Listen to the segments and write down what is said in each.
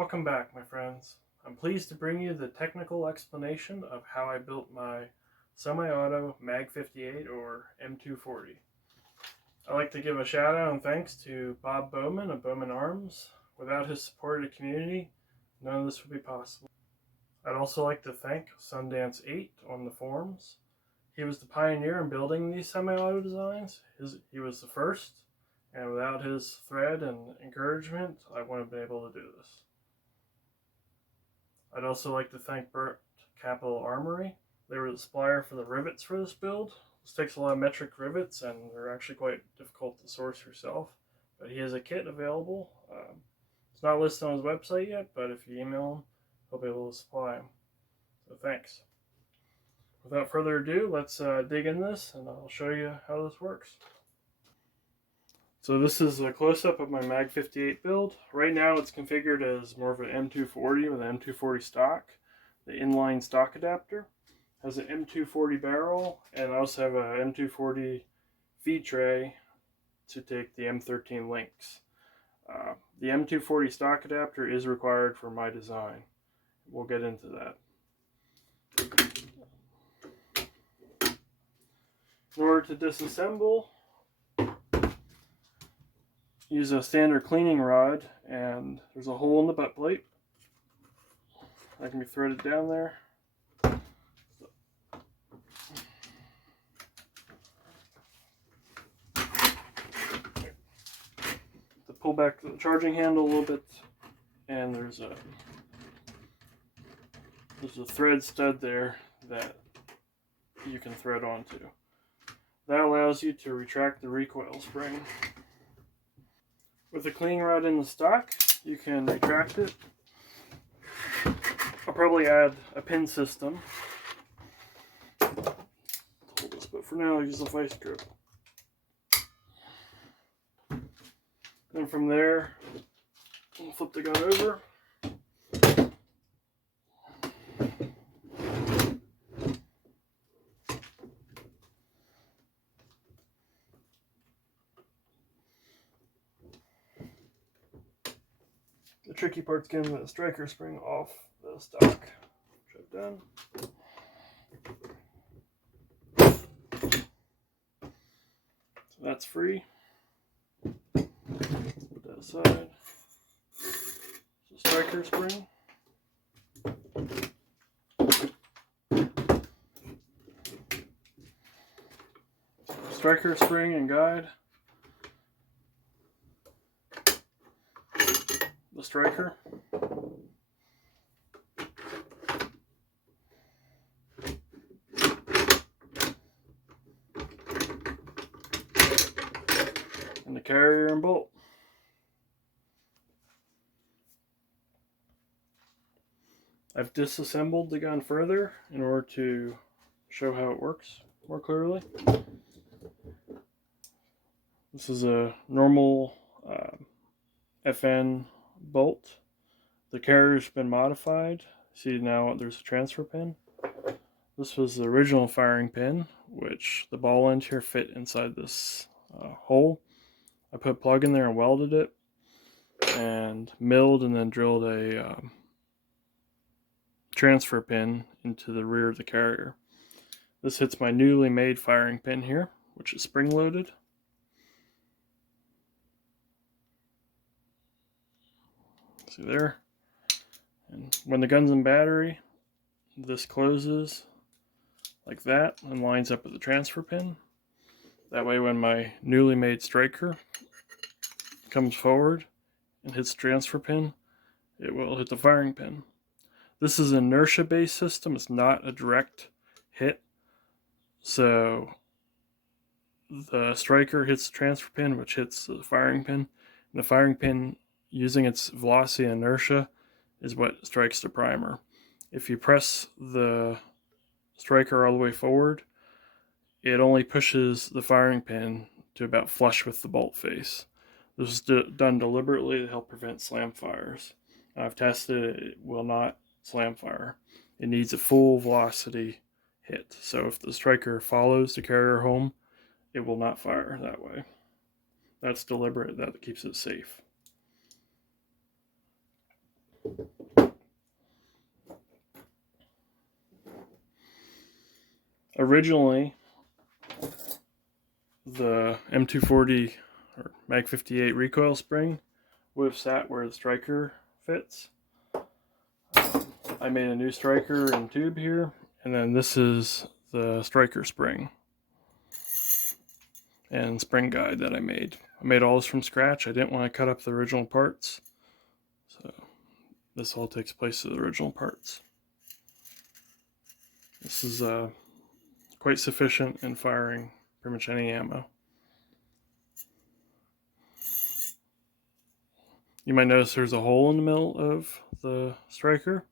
Welcome back, my friends. I'm pleased to bring you the technical explanation of how I built my semi-auto Mag 58 or M240. I'd like to give a shout out and thanks to Bob Bowman of Bowman Arms. Without his support of the community, none of this would be possible. I'd also like to thank Sundance 8 on the forums. He was the pioneer in building these semi-auto designs. He was the first, and without his thread and encouragement, I wouldn't have been able to do this. I'd also like to thank Burt Capital Armory. They were the supplier for the rivets for this build. This takes a lot of metric rivets, and they're actually quite difficult to source yourself. But he has a kit available. It's not listed on his website yet, but if you email him, he'll be able to supply them. So thanks. Without further ado, let's dig in this, and I'll show you how this works. So this is a close-up of my Mag 58 build. Right now it's configured as more of an M240 with an M240 stock. The inline stock adapter has an M240 barrel, and I also have a M240 feed tray to take the M13 links. The M240 stock adapter is required for my design. We'll get into that. In order to disassemble, use a standard cleaning rod, and there's a hole in the butt plate that can be threaded down there. To pull back the charging handle a little bit, and there's a thread stud there that you can thread onto. That allows you to retract the recoil spring. With the cleaning rod in the stock, you can retract it. I'll probably add a pin system. Hold this, but for now I'll use a vice grip. Then from there, we'll flip the gun over. The tricky part's getting the striker spring off the stock, which I've done. So that's free. Let's put that aside. So striker spring. Striker spring and guide. The striker. And the carrier and bolt. I've disassembled the gun further in order to show how it works more clearly. This is a normal FN bolt. The carrier's been modified. See now there's a transfer pin. This was the original firing pin, which the ball end here fit inside this hole. I put a plug in there and welded it, and milled and then drilled a transfer pin into the rear of the carrier. This hits my newly made firing pin here, which is spring loaded. See there? And when the gun's in battery, this closes like that and lines up with the transfer pin. That way when my newly made striker comes forward and hits the transfer pin, it will hit the firing pin. This is an inertia-based system. It's not a direct hit. So the striker hits the transfer pin, which hits the firing pin. And the firing pin, using its velocity and inertia, is what strikes the primer. If you press the striker all the way forward, it only pushes the firing pin to about flush with the bolt face. This is done deliberately to help prevent slam fires. I've tested it, it will not slam fire. It needs a full velocity hit. So if the striker follows the carrier home, it will not fire that way. That's deliberate, that keeps it safe. Originally, the M240 or Mag 58 recoil spring would have sat where the striker fits. I made a new striker and tube here, and then this is the striker spring and spring guide that I made. I made all this from scratch. I didn't want to cut up the original parts, so this all takes place of the original parts. This is quite sufficient in firing pretty much any ammo. You might notice there's a hole in the middle of the striker.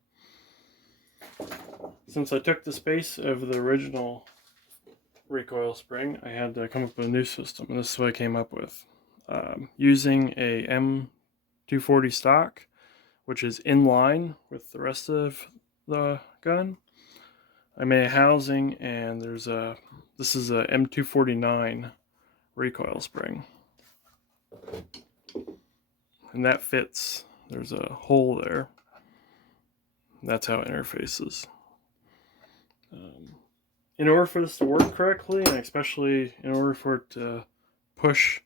Since I took the space of the original recoil spring, I had to come up with a new system, and this is what I came up with. Using a M240 stock, which is in line with the rest of the gun, I made a housing, and this is a M249 recoil spring, and that fits. There's a hole there. That's how it interfaces. In order for this to work correctly, and especially in order for it to push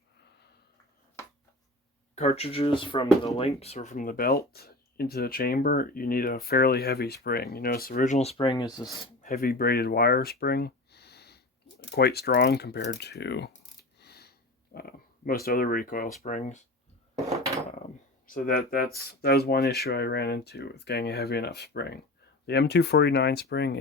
cartridges from the links or from the belt into the chamber, you need a fairly heavy spring. You notice the original spring is this heavy braided wire spring, quite strong compared to most other recoil springs. So that was one issue I ran into with getting a heavy enough spring. The M249 spring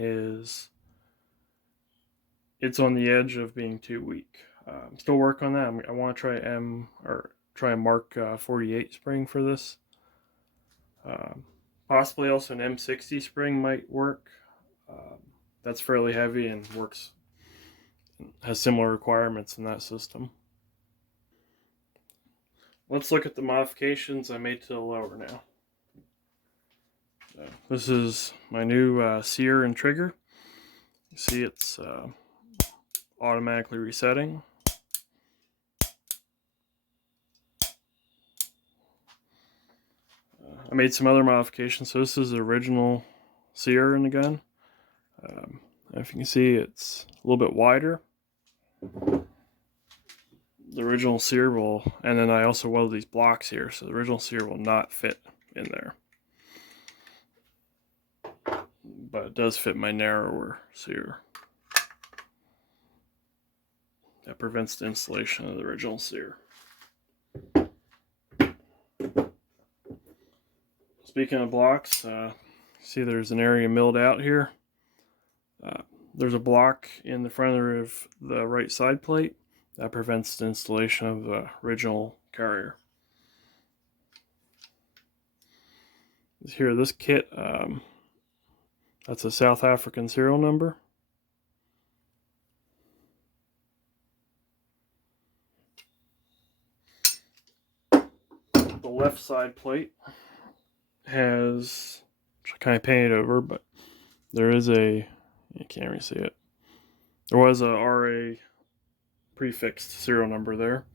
it's on the edge of being too weak. I'm still working on that. I want to try a Mark 48 spring for this. Possibly also an M60 spring might work. That's fairly heavy and has similar requirements in that system. Let's look at the modifications I made to the lower now. This is my new sear and trigger. You see it's automatically resetting. I made some other modifications. So this is the original sear in the gun. If you can see, it's a little bit wider. The original sear will, and then I also welded these blocks here, so the original sear will not fit in there. But it does fit my narrower sear. That prevents the installation of the original sear. Speaking of blocks, see there's an area milled out here. There's a block in the front of the right side plate that prevents the installation of the original carrier. Here, this kit, that's a South African serial number. The left side plate has, which I kind of painted over, but there is you can't really see it. There was a RA prefixed serial number there.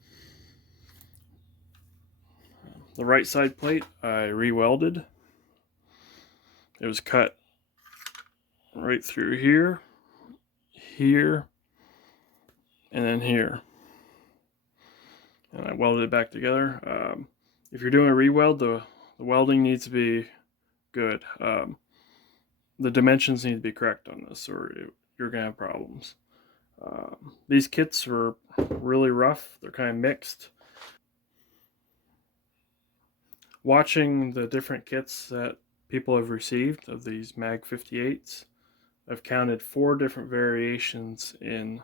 The right side plate I re-welded. It was cut right through here, here, and then here. And I welded it back together. If you're doing a re-weld, the welding needs to be good. The dimensions need to be correct on this, or you're going to have problems. These kits are really rough. They're kind of mixed. Watching the different kits that people have received of these Mag 58s, I've counted 4 different variations in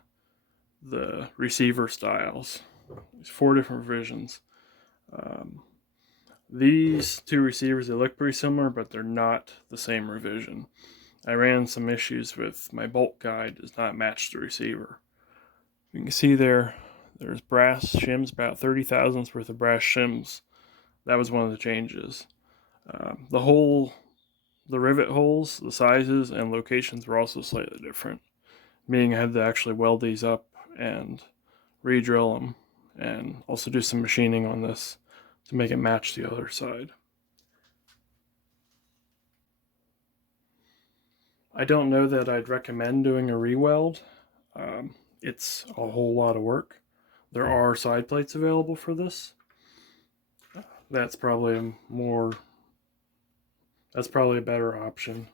the receiver styles. There's 4 different revisions. These 2 receivers, they look pretty similar, but they're not the same revision. I ran some issues with my bolt guide does not match the receiver. You can see there's brass shims, about 30 thousandths worth of brass shims. That was one of the changes. The rivet holes, the sizes, and locations were also slightly different, meaning I had to actually weld these up and re-drill them, and also do some machining on this to make it match the other side. I don't know that I'd recommend doing a re-weld. It's a whole lot of work. There are side plates available for this. That's probably a better option.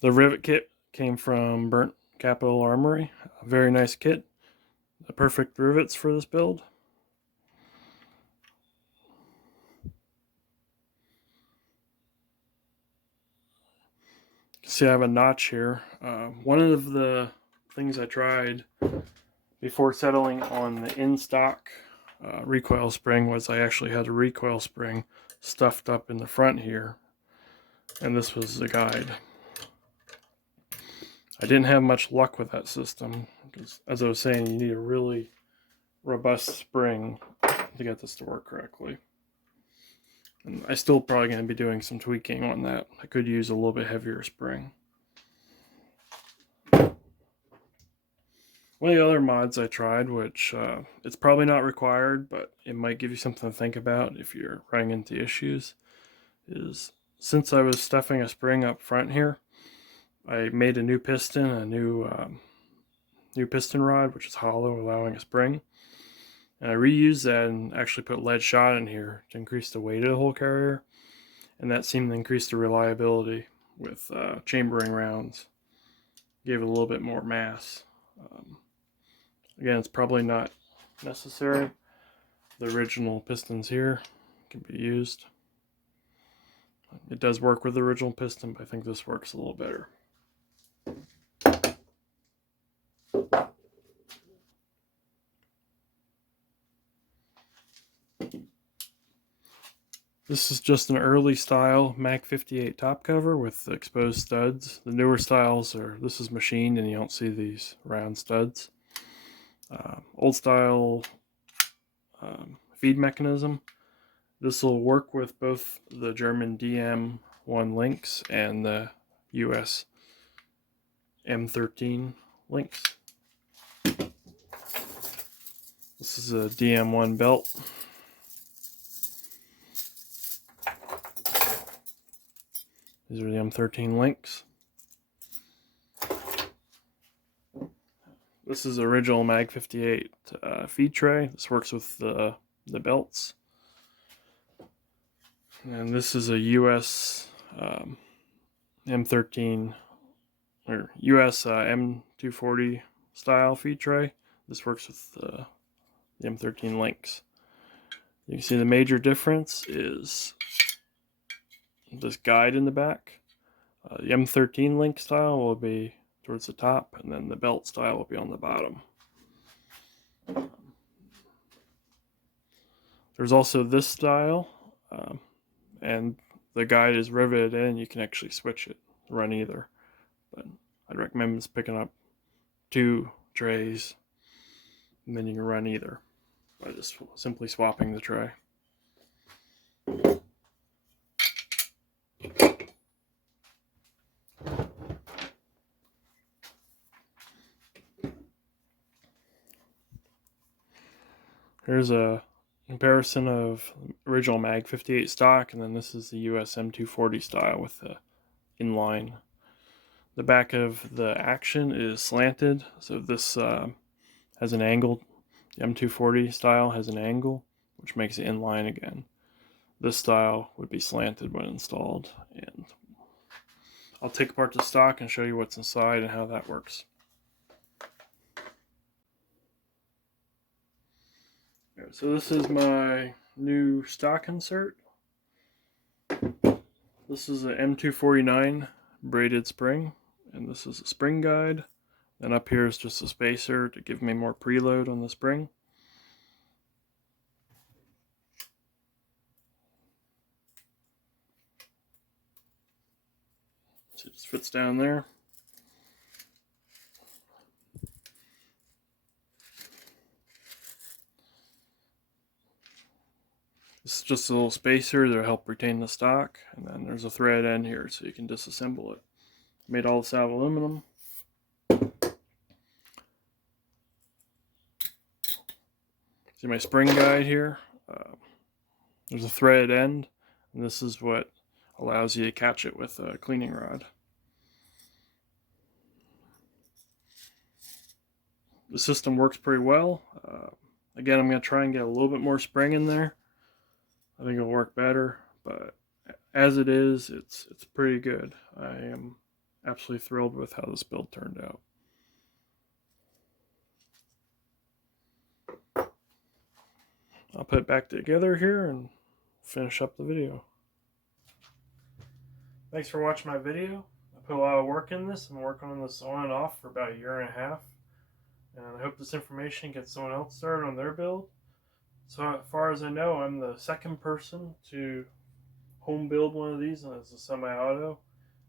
The rivet kit came from Burnt Capital Armory. A very nice kit. The perfect rivets for this build. See, I have a notch here. One of the things I tried before settling on the in-stock recoil spring was I actually had a recoil spring stuffed up in the front here, and this was the guide. I didn't have much luck with that system because, as I was saying, you need a really robust spring to get this to work correctly. And I'm still probably going to be doing some tweaking on that. I could use a little bit heavier spring. One of the other mods I tried, which it's probably not required, but it might give you something to think about if you're running into issues, is since I was stuffing a spring up front here, I made a new piston, a new piston rod, which is hollow, allowing a spring. And I reused that and actually put lead shot in here to increase the weight of the whole carrier. And that seemed to increase the reliability with chambering rounds. Gave it a little bit more mass. Again, it's probably not necessary. The original pistons here can be used. It does work with the original piston, but I think this works a little better. This is just an early style Mag 58 top cover with exposed studs. The newer styles this is machined and you don't see these round studs. Old style feed mechanism. This will work with both the German DM1 links and the US M13 links. This is a DM1 belt. These are the M13 links. This is the original Mag 58 feed tray. This works with the belts. And this is a US M13 or US M240 style feed tray. This works with the M13 links. You can see the major difference is this guide in the back. The M13 link style will be towards the top, and then the belt style will be on the bottom. There's also this style, and the guide is riveted in. You can actually switch it, run either. But I'd recommend just picking up 2 trays, and then you can run either by just simply swapping the tray. Here's a comparison of original Mag 58 stock, and then this is the US M240 style with the inline. The back of the action is slanted, so this has an angle. The M240 style has an angle, which makes it inline again. This style would be slanted when installed, and I'll take apart the stock and show you what's inside and how that works. So this is my new stock insert. This is an M249 braided spring, and this is a spring guide. And up here is just a spacer to give me more preload on the spring. So it just fits down there. This is just a little spacer to help retain the stock, and then there's a thread end here so you can disassemble it. Made all this out of aluminum. See my spring guide here? There's a threaded end, and this is what allows you to catch it with a cleaning rod. The system works pretty well. Again, I'm going to try and get a little bit more spring in there. I think it'll work better, but as it is, it's pretty good. I am absolutely thrilled with how this build turned out. I'll put it back together here and finish up the video. Thanks for watching my video. I put a lot of work in this. I'm working on this on and off for about a year and a half. And I hope this information gets someone else started on their build. So as far as I know, I'm the second person to home build one of these, and it's a semi-auto.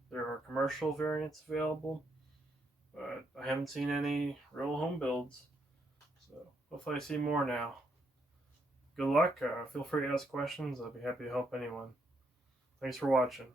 There are commercial variants available, but I haven't seen any real home builds. So hopefully I see more now. Good luck. Feel free to ask questions. I'll be happy to help anyone. Thanks for watching.